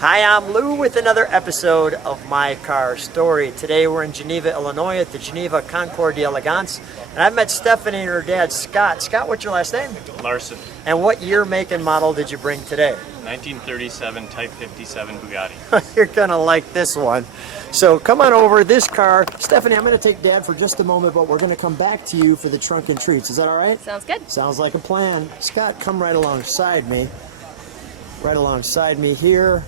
Hi, I'm Lou with another episode of My Car Story. Today we're in Geneva, Illinois at the Geneva Concours d'Elegance. And I've met Stephanie and her dad, Scott. Scott, what's your last name? Larson. And what year, make, and model did you bring today? 1937 Type 57 Bugatti. You're going to like this one. So come on over, this car. Stephanie, I'm going to take Dad for just a moment, but we're going to come back to you for the trunk and treats. Is that all right? Sounds good. Sounds like a plan. Scott, come right alongside me. Right alongside me here.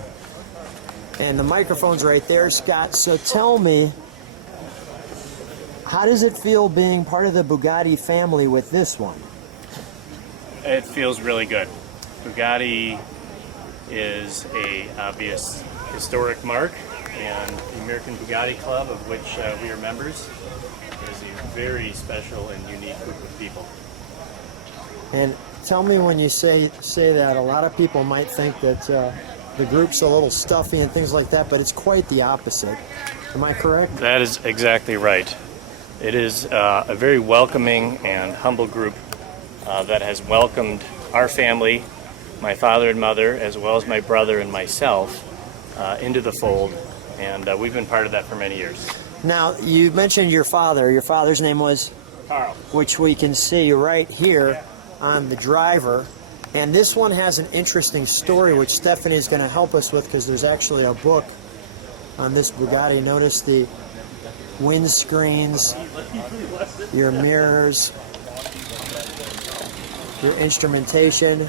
And the microphone's right there, Scott. So tell me, how does it feel being part of the Bugatti family with this one? It feels really good. Bugatti is a obvious historic mark, and the American Bugatti Club, of which we are members, is a very special and unique group of people. And tell me, when you say that, a lot of people might think that the group's a little stuffy and things like that, but it's quite the opposite. Am I correct? That is exactly right. It is a very welcoming and humble group that has welcomed our family, my father and mother, as well as my brother and myself, into the fold, and we've been part of that for many years. Now, you mentioned your father. Your father's name was? Karl. Which we can see right here on the driver. And this one has an interesting story, which Stephanie is going to help us with, because there's actually a book on this Bugatti. Notice the windscreens, your mirrors, your instrumentation,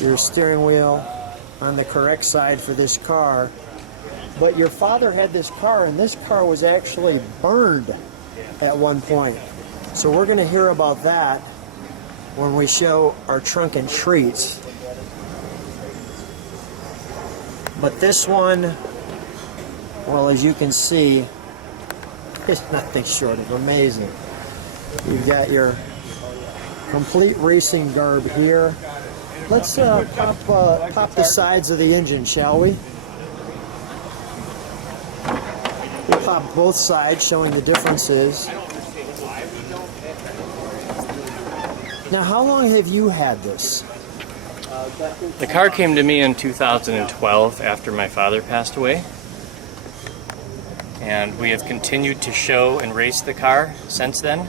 your steering wheel on the correct side for this car. But your father had this car, and this car was actually burned at one point. So we're going to hear about that when we show our trunk and treats. But this one, well, as you can see, is nothing short of amazing. You've got your complete racing garb here. Let's pop the sides of the engine, shall we? We'll pop both sides, showing the differences. Now, how long have you had this? The car came to me in 2012 after my father passed away, and we have continued to show and race the car since then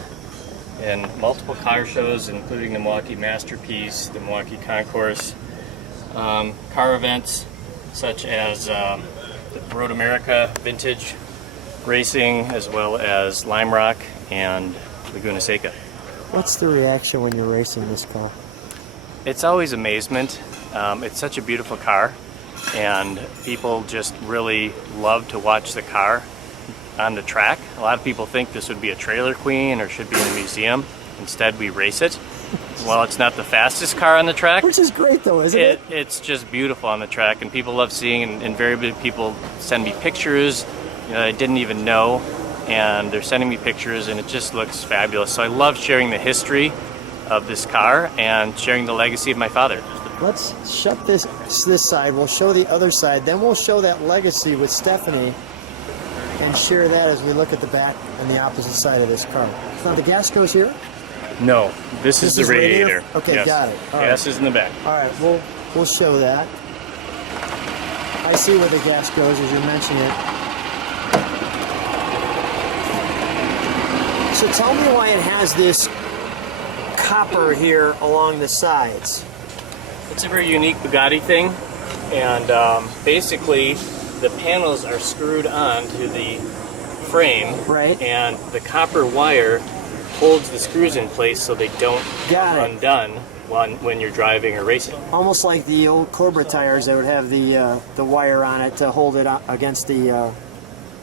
in multiple car shows, including the Milwaukee Masterpiece, the Milwaukee Concours, car events such as the Road America Vintage Racing, as well as Lime Rock and Laguna Seca. What's the reaction when you're racing this car? It's always amazement. It's such a beautiful car, and people just really love to watch the car on the track. A lot of people think this would be a trailer queen or should be in a museum. Instead, we race it. Well, it's not the fastest car on the track. Which is great, though, isn't it? It's just beautiful on the track, and people love seeing, and invariably people send me pictures I didn't even know, and they're sending me pictures, and it just looks fabulous. So I love sharing the history of this car and sharing the legacy of my father. Let's shut this side. We'll show the other side. Then we'll show that legacy with Stephanie and share that as we look at the back and the opposite side of this car. Now, the gas goes here? No, this is the radiator. Okay, yes. Got it. All gas right. is in the back. All right, we'll show that. I see where the gas goes as you mention it. So tell me why it has this copper here along the sides. It's a very unique Bugatti thing, and basically the panels are screwed onto the frame, right? And the copper wire holds the screws in place so they don't undone when you're driving or racing. Almost like the old Cobra tires that would have the wire on it to hold it against the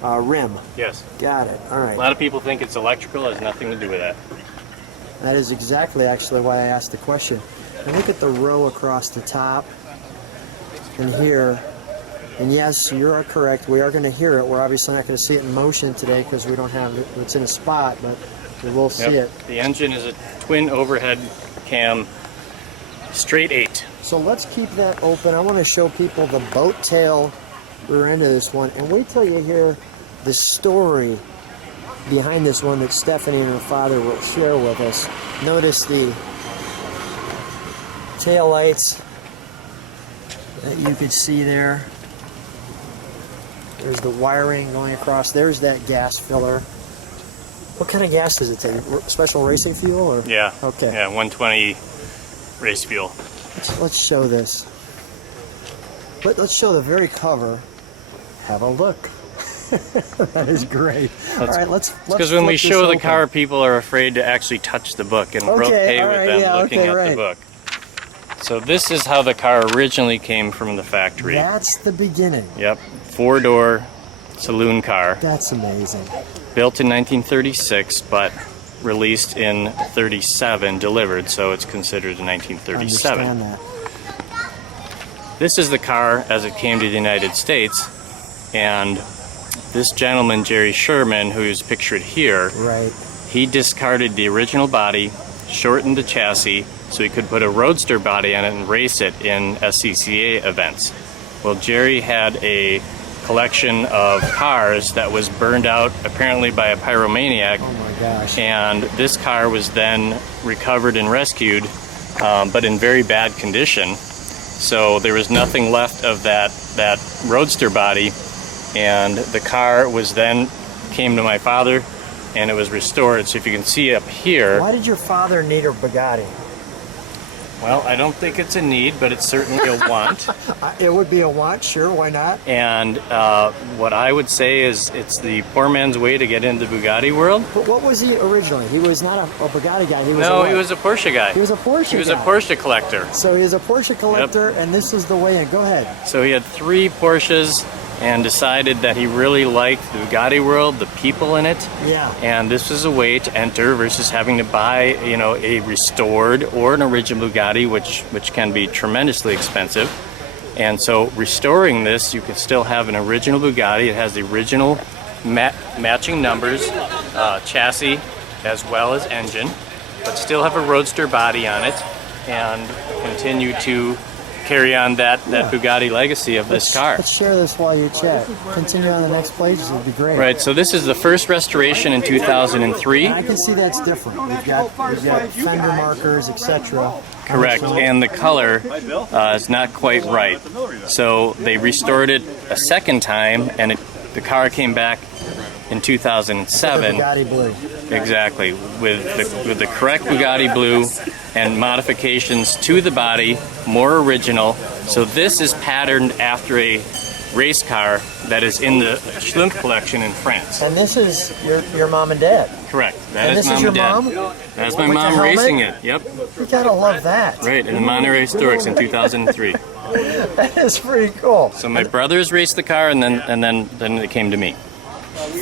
rim. Yes. Got it. All right. A lot of people think it's electrical. It has nothing to do with that. That is exactly actually why I asked the question. And look at the row across the top and here. And yes, you are correct. We are going to hear it. We're obviously not going to see it in motion today because we don't have it. It's in a spot, but we will see it. The engine is a twin overhead cam straight 8. So let's keep that open. I want to show people the boat tail rear end of this one, and wait till you hear the story behind this one that Stephanie and her father will share with us. Notice the tail lights that you could see there. There's the wiring going across. There's that gas filler. What kind of gas does it take? Special racing fuel? Or? Yeah. Okay. Yeah, 120 race fuel. Let's show this. Let's show the very cover. Have a look. That is great. All right, let's because when we flip show this the open. car, people are afraid to actually touch the book and we're Okay, okay all with right, them yeah, looking okay, at right. the book. So this is how the car originally came from the factory. That's the beginning. Yep, 4-door saloon car, That's amazing. built in 1936, but released in 37, delivered, so it's considered a 1937. Understand that. This is the car as it came to the United States, and this gentleman, Jerry Sherman, who's pictured here, Right. he discarded the original body, shortened the chassis, so he could put a Roadster body on it and race it in SCCA events. Well, Jerry had a collection of cars that was burned out apparently by a pyromaniac, Oh my gosh. and this car was then recovered and rescued, but in very bad condition. So there was nothing left of that Roadster body, and the car was then came to my father, and it was restored. So if you can see up here, Why did your father need a Bugatti? well, I don't think it's a need, but it's certainly a want. It would be a want, sure, why not? And what I would say is it's the poor man's way to get into the Bugatti world. But what was he originally? He was not a Bugatti guy. He was No, a he was a Porsche guy. He was a Porsche He was a guy. Porsche collector. So he was a Porsche collector, and this is the way in. Go ahead. So he had 3 Porsches and decided that he really liked the Bugatti world, the people in it. Yeah. And this was a way to enter versus having to buy, you know, a restored or an original Bugatti, which can be tremendously expensive. And so restoring this, you can still have an original Bugatti. It has the original matching numbers, chassis, as well as engine, but still have a Roadster body on it and continue to carry on that Bugatti legacy of this car. Let's share this while you chat. Continue on the next page. It would be great. Right, so this is the first restoration in 2003. I can see that's different. We've got fender markers, etc. Correct, and the color is not quite right. So they restored it a second time, and the car came back in 2007. Bugatti Blue. Exactly, with the correct Bugatti Blue and modifications to the body, more original. So this is patterned after a race car that is in the Schlumpf collection in France. And this is your mom and dad. Correct. And That is this mom is your and dad. mom? That's my With the mom helmet? racing it. Yep. You gotta love that. Right, in the Monterey Storks in 2003. That is pretty cool. So my brothers raced the car, and then it came to me.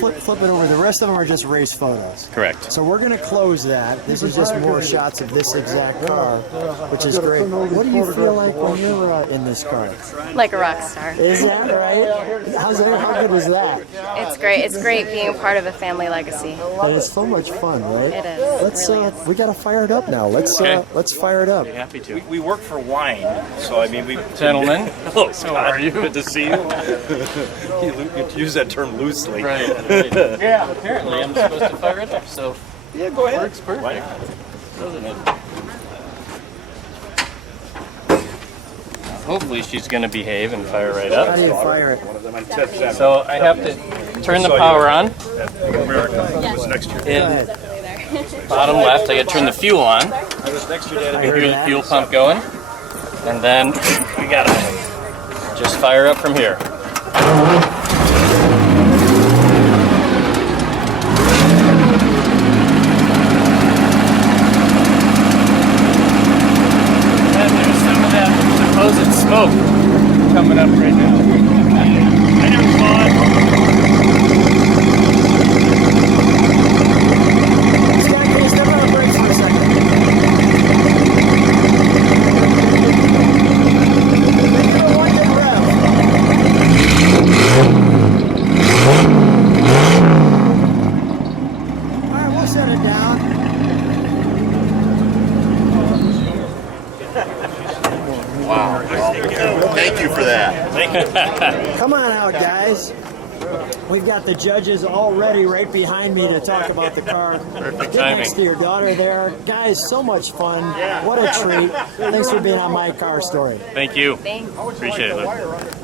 Flip it over. The rest of them are just race photos. Correct. So we're going to close that. This is just more shots of this exact car, which is great. What do you feel like when you're in this car? Like a rock star. Is that right? How good was that? It's great. It's great being a part of a family legacy. And it's so much fun, right? It is. Let's It really is. we got to fire it up now. Let's fire it up. Happy to. We work for wine, so I mean, we Gentlemen, Hello, Scott. how are you? Good to see you. You use that term loosely. Right. Yeah, apparently I'm supposed to fire it up, so Yeah, go ahead. works perfect. Why- Doesn't it? Hopefully she's going to behave and fire right How up. do you fire it? One of them on Ted Samuel. So I have to turn the power on. America was next year. Go In ahead. bottom left, I got to turn the fuel on. I was next year, Dad. I Hear heard the that. fuel pump going. And then we got to just fire up from here. And there's some of that supposed smoke coming up right now. I never saw it. Scott, can you step on the brakes for a second? Make it a one-hit rev. All right, we'll set it down. Thank you for that. Come on out, guys. We've got the judges already right behind me to talk about the car. Perfect Get timing. next to your daughter there. Guys, so much fun. What a treat. Thanks for being on My Car Story. Thank you. Thanks. Appreciate it.